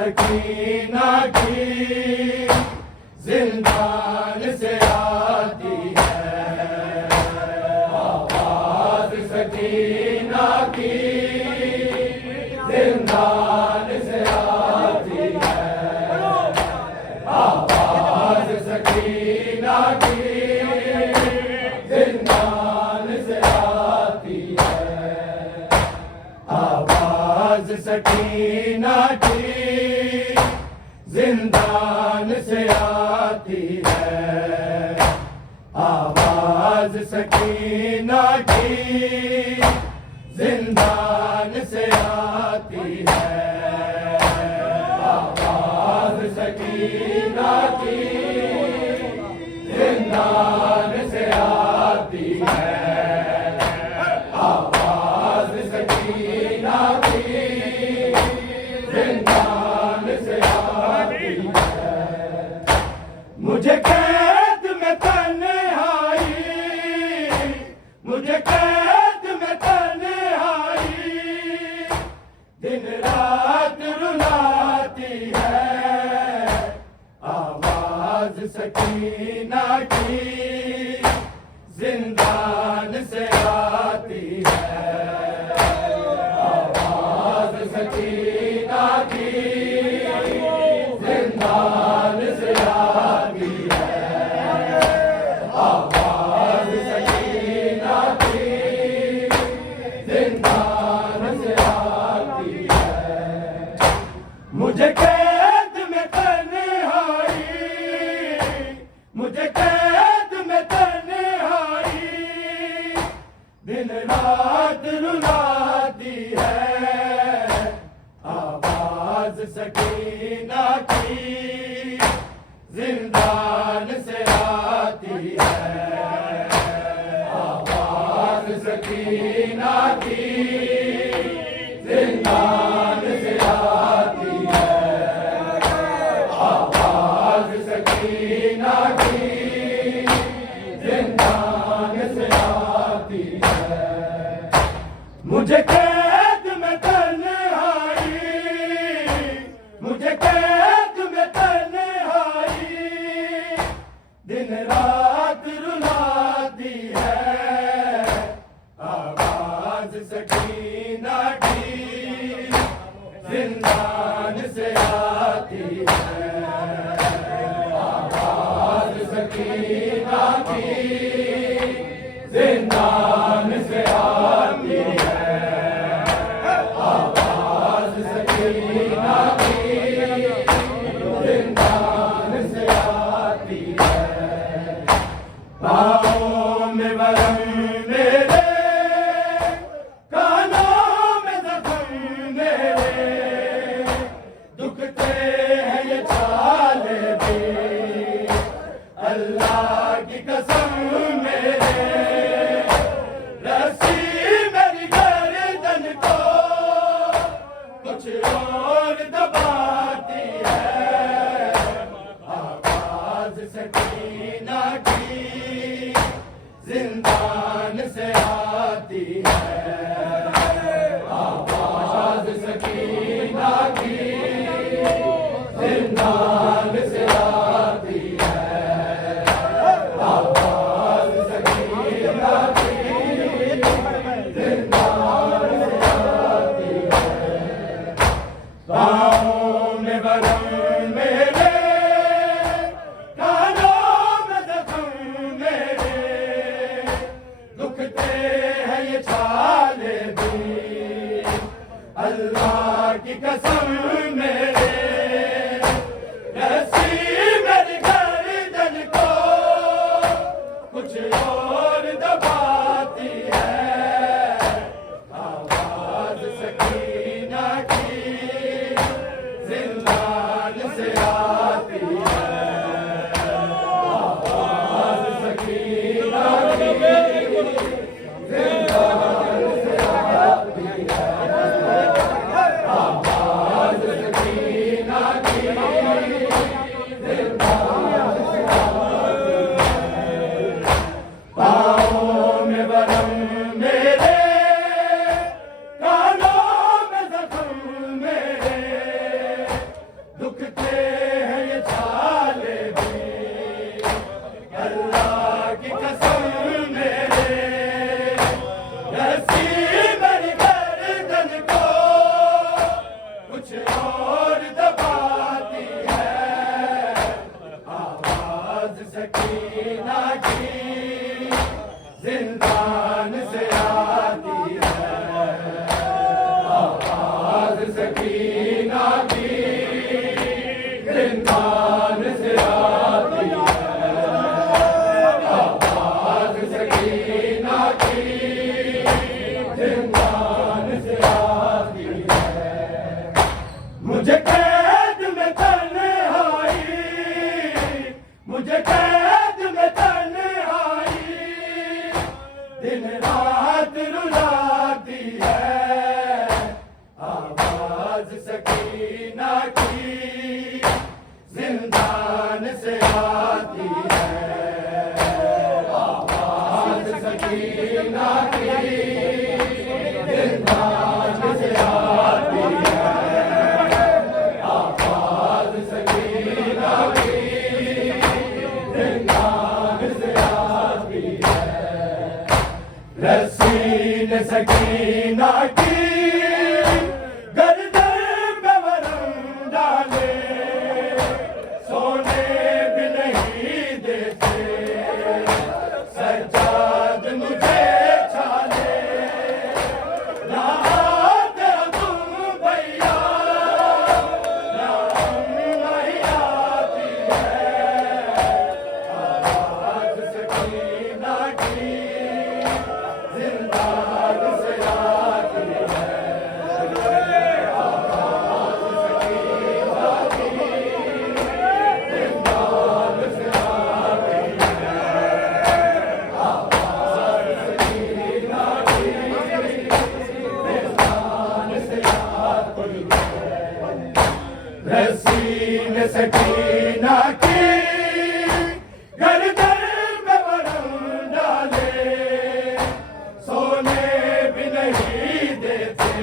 सकीना की जिंदान से आती है, आवाज सकीना की जिंदान से आती है, आवाज सकीना की जिंदान से आती है, आवाज सकीना की जिंदान से आती है, आवाज सकीना की जिंदान से आती है, आवाज सकीना की जिंदान से आती है, आवाज सकीना की जिंदान से आती है। मुझे कैद में तन्हाई, मुझे कैद में तन्हाई दिन रात रुलाती है, आवाज सकीना की जिंदान से आती है, आवाज सकीना की जिंदान से आती है, आवाज सकीना की जिंदान से आती है। मुझे कैद में तन्हाई, मुझे कैद में तन्हाई दिन रात रुलाती है, आवाज सकीना की जिंदान से आती है, आवाज सकीना की जिंदान से आती है, आवाज सकीना की जिंदान से आती है। मुझे कैद में तन्हाई, मुझे कैद में तन्हाई दिन रात रुलाती है, आवाज सकीना की जिंदान से आती है, आवाज सकीना की जिंदान से आती है, आवाज सकीना की जिंदान से आती है। पाँव में वरम मेरे, कानों में जख्म मेरे, दुखते हैं ये छाले भी, अल्लाह की कसम मेरे, रस्सी मेरी गर्दन को कुछ और दबाती है, आवाज सकीना की जिंदान से आती है, आवाज सकीना की जिंदान से आती है, आवाज सकीना की जिंदान से आती है। पाँव में वरम मेरे, कानों में जख्म मेरे, दुखते हैं ये छाले भी, अल्लाह की कसम मेरे, रस्सी मेरी गर्दन को कुछ और दबाती है, आवाज सकीना की जिंदान से आती है, आवाज सकीना की जिंदान से आती है, आवाज सकीना सकीना की जिंदान से आती है, आवाज सकीना की जिंदान से आती है। मुझे कैद में तन्हाई, मुझे कैद में तन्हाई दिन रात रुलाती है, आवाज सकीना की जिंदान से आती है, आवाज सकीना की जिंदान से आती है, आवाज सकीना की जिंदान से आती है। रसीन सकीना की गर्दन पे वरम डाले, सोने भी नहीं देते, सज्जाद मुझे छाले, ना आते तुम भैया, ना हम नहीं आती है, आवाज सकीना की जिंदान से आती है, आवाज सकीना की जिंदान से आती है, आवाज सकीना की जिंदान से आती है। रसीन सकीना की गर्दन पे वरम डाले, सोने भी नहीं देते,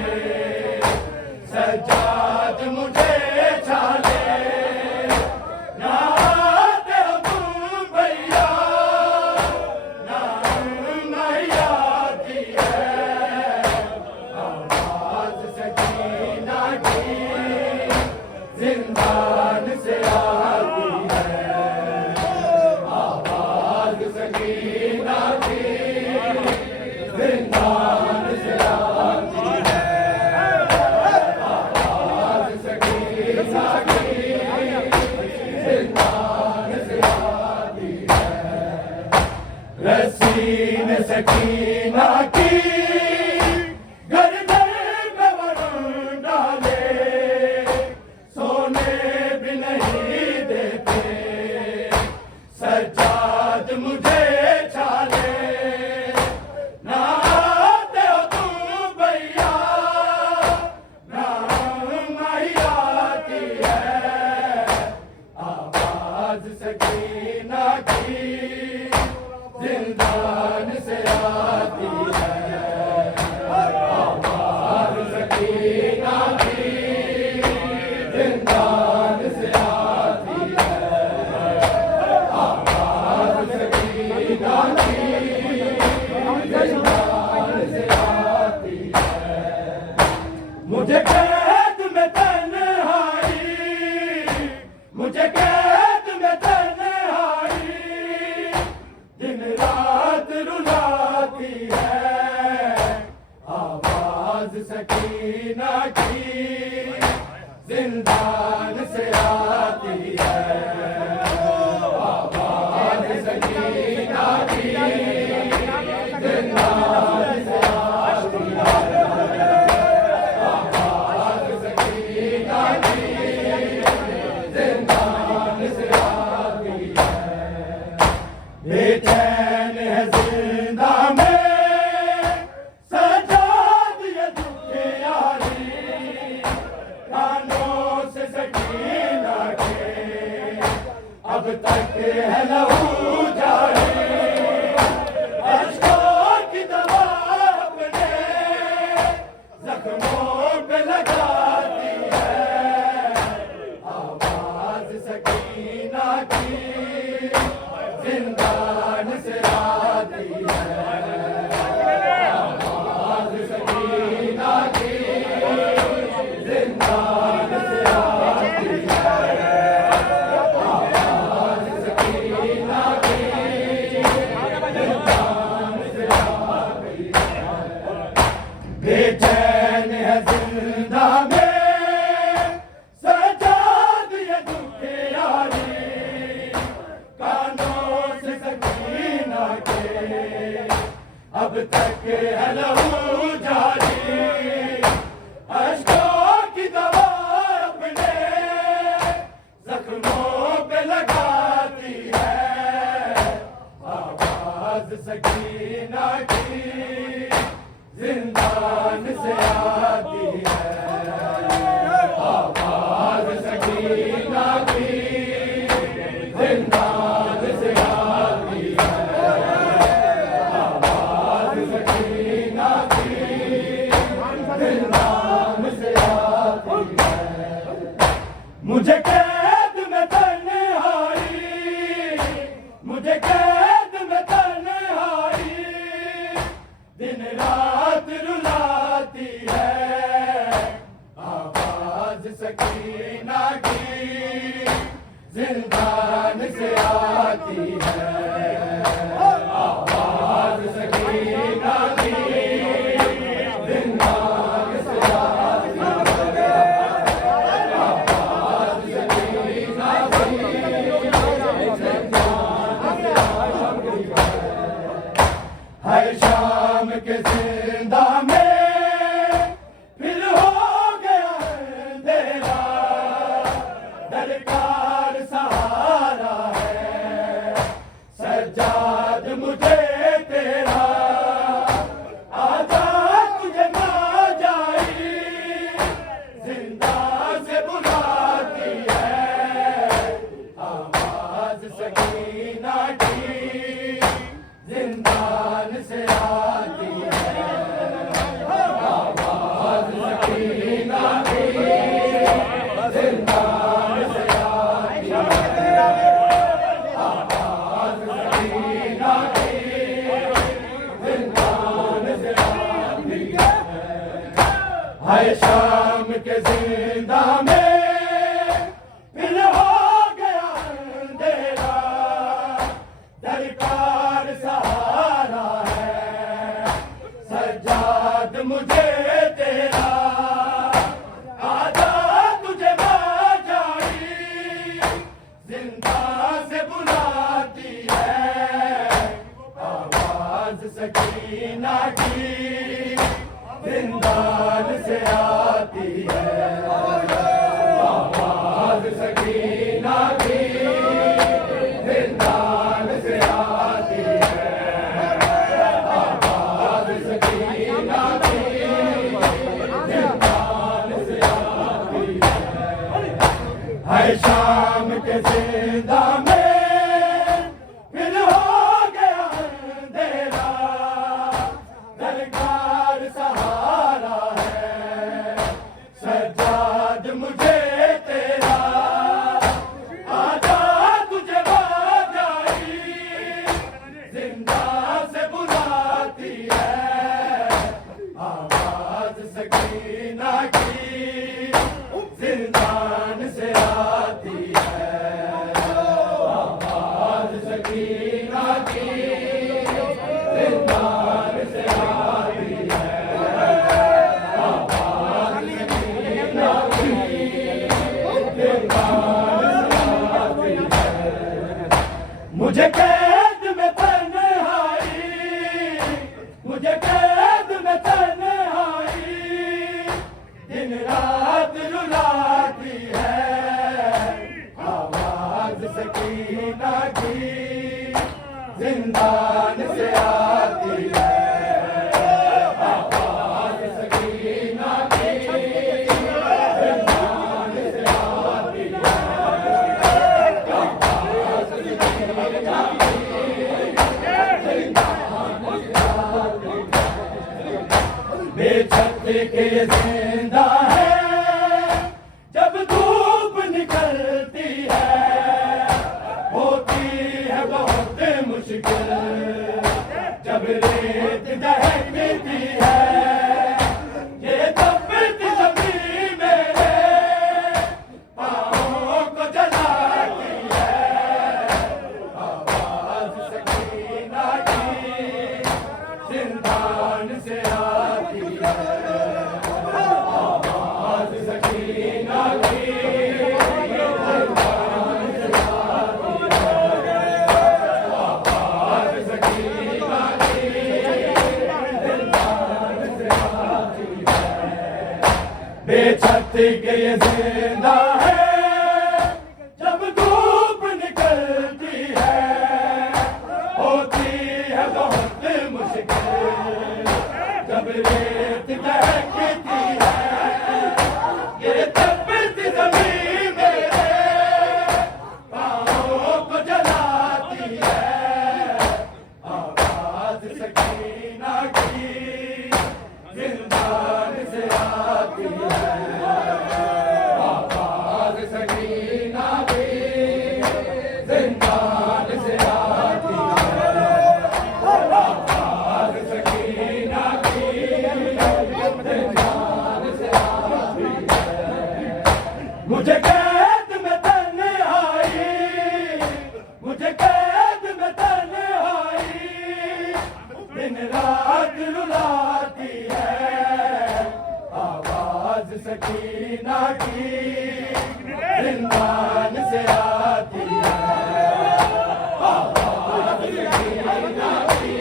सज्जाद मुझे छाले, ना आते हो तुम भैया, ना हम नहीं आती है, आवाज सकीना की जिंदान से आती है, आवाज सकीना की जिंदान से आती है, आवाज सकीना की जिंदान से आती है। रसीन सकीना की गर्दन पे वरम डाले, सोने भी नहीं देते, सज्जाद मुझे छाले, ना आते हो तुम भैया, ना हम नहीं आती है, आवाज सकीना की जिंदान से आती है, आवाज सकीना की जिंदान से आती है, आवाज सकीना की जिंदान से आती है। मुझे कैद में तन्हाई, मुझे कैद में तन्हाई दिन रात रुलाती है, आवाज सकीना की जिंदान से आती है, आवाज सकीना की जिंदान से आती है, आवाज सकीना की जिंदान से आती है। बेचैन है जिंदा में सजाद ये दुखियारी, कानों से सकीना के तक है लहू जारी, अश्कों की दवा अपने जख्मों पे लगाती है। आवाज सकीना की जिंदान से आती है, आवाज सकीना की जिंदान से आती है, आवाज सकीना की जिंदान से आती है। मुझे कैद में तन्हाई, मुझे कैद में तन्हाई दिन रात रुलाती है। आवाज सकीना की जिंदान से आती है, आवाज सकीना की जिंदान से आती है, आवाज सकीना की हर शाम के जिंदा में फिर हो गया अंधेरा, दरकार सहारा है सज्जाद मुझे तेरा। आजाद तुझे ना जाई जिंदा से बुलाती है, आवाज सकीना की जिंदान से आती है, आवाज सकीना की जिंदान से आती है, आवाज सकीना की जिंदान से आती है। हर शाम के जिंदा में फिर हो गया अंधेरा, दरकार सहारा है सज्जाद मुझे तेरा। आजा तुझे बाजारी जिंदा से बुलाती है, आवाज सकीना की जिंदान से आती है, आवाज सकीना की जिंदान से आती है, आवाज सकीना की जिंदान से आती है। हर शाम के जिंदा में फिर हो गया अंधेरा, दरकार सहारा है सज्जाद मुझे तेरा। आजा तुझे बाजारी जिंदा से बुलाती है, आवाज सकीना की जिंदान से आती है, आवाज सकीना की जिंदान से आती है, आवाज सकीना की जिंदान से आती है। मुझे कैद में तन्हाई, मुझे कैद में तन्हाई दिन रात रुलाती है, आवाज सकीना की जिंदान से आती है, आवाज सकीना की जिंदान से आती है, आवाज सकीना की जिंदान से आती है। बेछत के जिंदा है जब धूप निकलती है, होती है बहुत मुश्किल छत के ये जिंदा है जब धूप निकलती है, होती है बहुत मुश्किल जब रेत दहकती है, ये तपती जमीन मेरे पाँवों को जलाती है, आवाज सकीना की जिंदान से आती है, आवाज सकीना की जिंदान से आती है, आवाज सकीना की जिंदान से आती है। मुझे कैद में तन्हाई, मुझे कैद में तन्हाई दिन रात रुलाती है, आवाज सकीना की जिंदान से आती है, आवाज सकीना की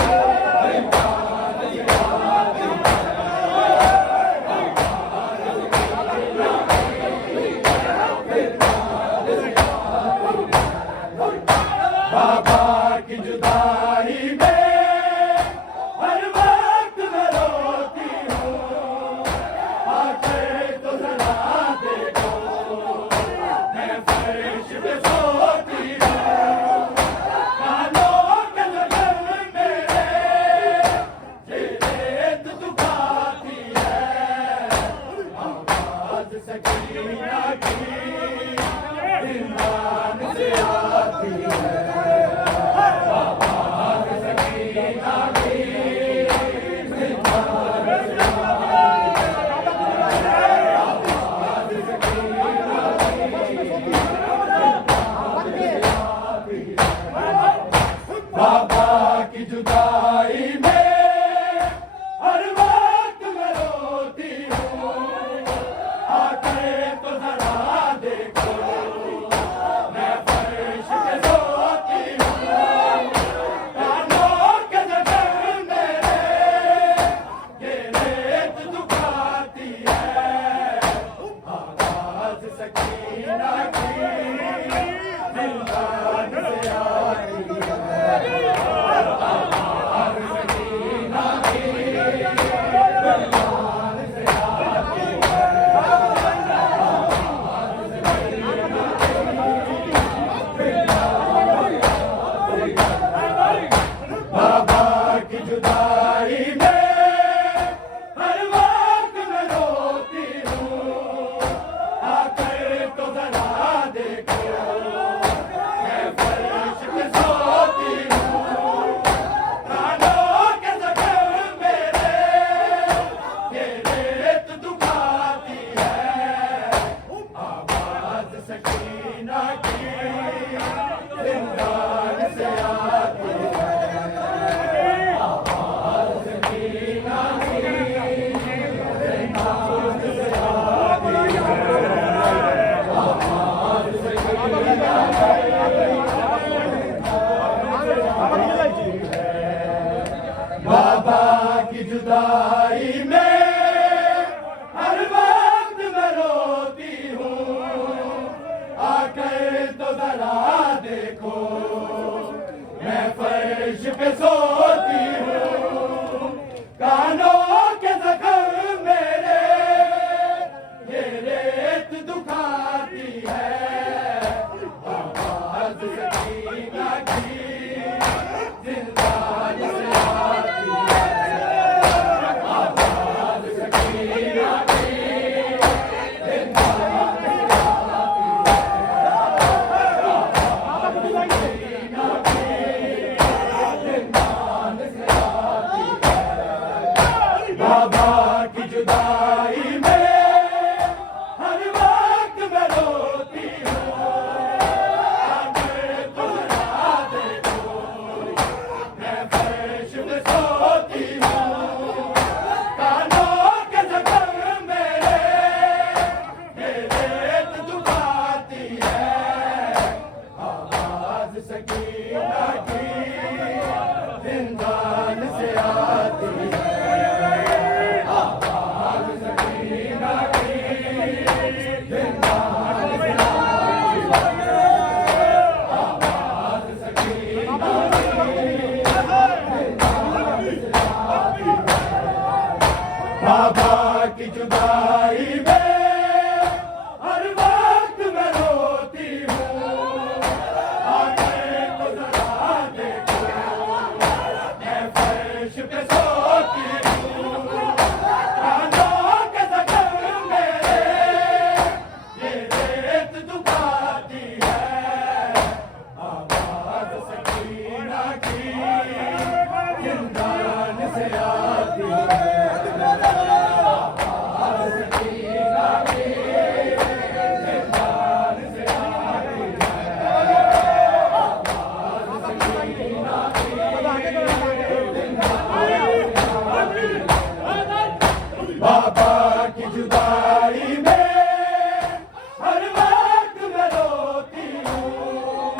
जिंदान से आती है, बाबा की जुदाई में हर वक्त मैं रोती हूँ, आकर तो जरा देखो मैं फर्श पे सोती हूँ, कानों के लगन मेरे ये रेत दुखाती है, आवाज सकीना की जिंदान से आती है, आवाज सकीना की जिंदान से बाबा की जुदाई में हर वक्त मैं रोती हूँ, आकर तो जरा देखो मैं फर्श पे सोती हूँ, कानों के जगह मेरे ये रेत दुखाती है, आवाज सकीना की जिंदान से आती है, आवाज सकीना की जिंदान से आती है, बाबा की जुदाई में हर वक्त मैं रोती हूँ, आकर तो जरा देखो मैं फर्श पे सोती हूँ, कानों के जगह मेरे ये रेत दुखाती है, आवाज सकीना की जिंदान से आती है, आवाज सकीना की जिंदान से आती है, आवाज सकीना बाबा की जुदाई में हर वक्त मैं रोती हूँ, आकर तो जरा देखो मैं फर्श पे सोती हूँ, कानों के जख्म मेरे ये रेत दुखाती है, आवाज सकीना की जिंदान से आती है, आवाज सकीना की जिंदान से आती है, आवाज सकीना की जिंदान से आती है, बाबा की जुदाई में हर वक्त मैं जुदाई में हर वक्त मैं रोती हूँ, आके तो जरा देखो मैं फर्श पे सोती हूँ, कानों के जख्म मेरे ये रेत दुखाती है, आवाज़ सकीना की जिंदान से आती है। बाबा की जुदाई में हर वक्त मैं रोती हूँ,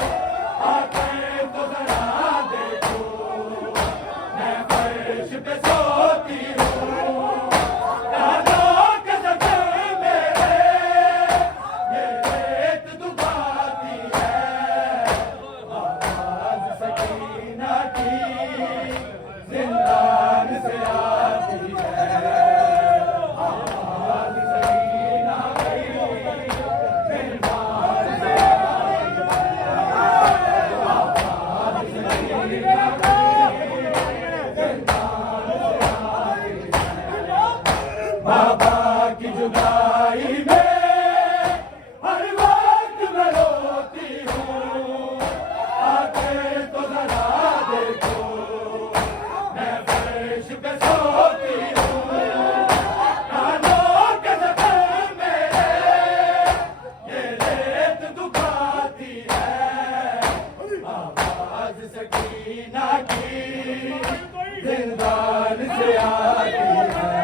आके तो जरा देखो मैं फर्श पे सोती हूँ, कानों के जख्म मेरे ये रेत दुखाती है, आवाज़ सकीना की जिंदान से आती है। बाबा की जुदाई में हर वक्त मैं रोती हूँ, आके तो जरा देखो मैं फर्श पे सोती हूँ, कानों के जख्म मेरे ये रेत दुखाती है, आवाज़ सकीना की जिंदान से आती है।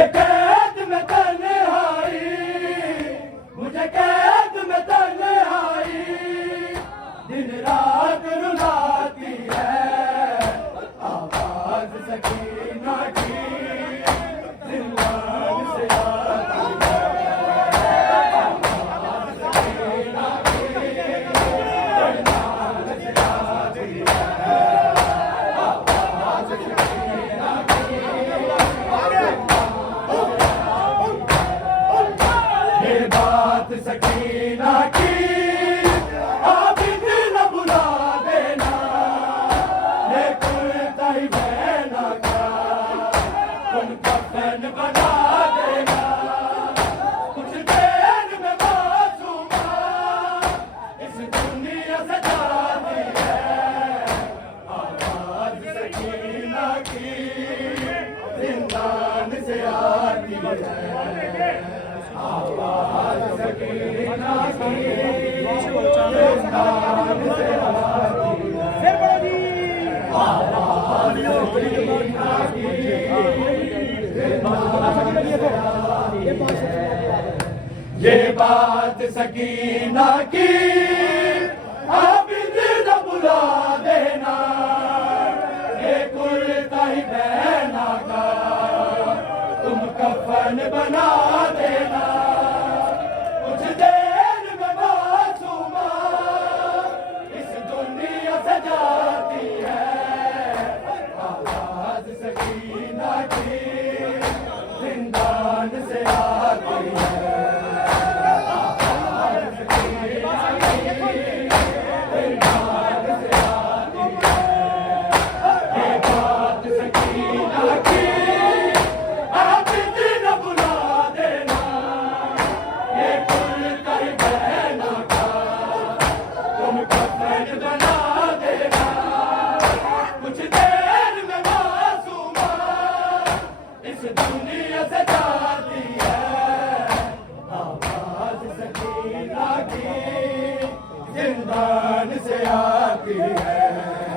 मुझे कैद में तन्हाई, मुझे कैद में तन्हाई दिन रात रुलाती है, आवाज सकीना की जिंदान से आती है, आवाज सकीना की जिंदान से आती है, आवाज सकीना की। ये बात सकीना की आबिद न बुला देना, ये कुर्ता ही बहना का तुम कफन बना देना, कुछ देर में मासूमा इस दुनिया से जाती है, आवाज सकीना की जिंदान से आती है, आवाज सकीना की जिंदान से आती है, आवाज सकीना की ये बात सकीना की आबिद न बुला देना, ये कुर्ता ही बहना का तुम कफन बना देना, कुछ देर में मासूमा इस दुनिया से जाती है, आवाज सकीना की जिंदान से आती है, आवाज सकीना की जिंदान से आती है, ये बात सकीना की आबिद न बुला देना, ये कुर्ता ही बहना का तुम कफन बना देना, कुछ देर में मासूमा इस दुनिया से जाती है, आवाज सकीना की जिंदान से आती है।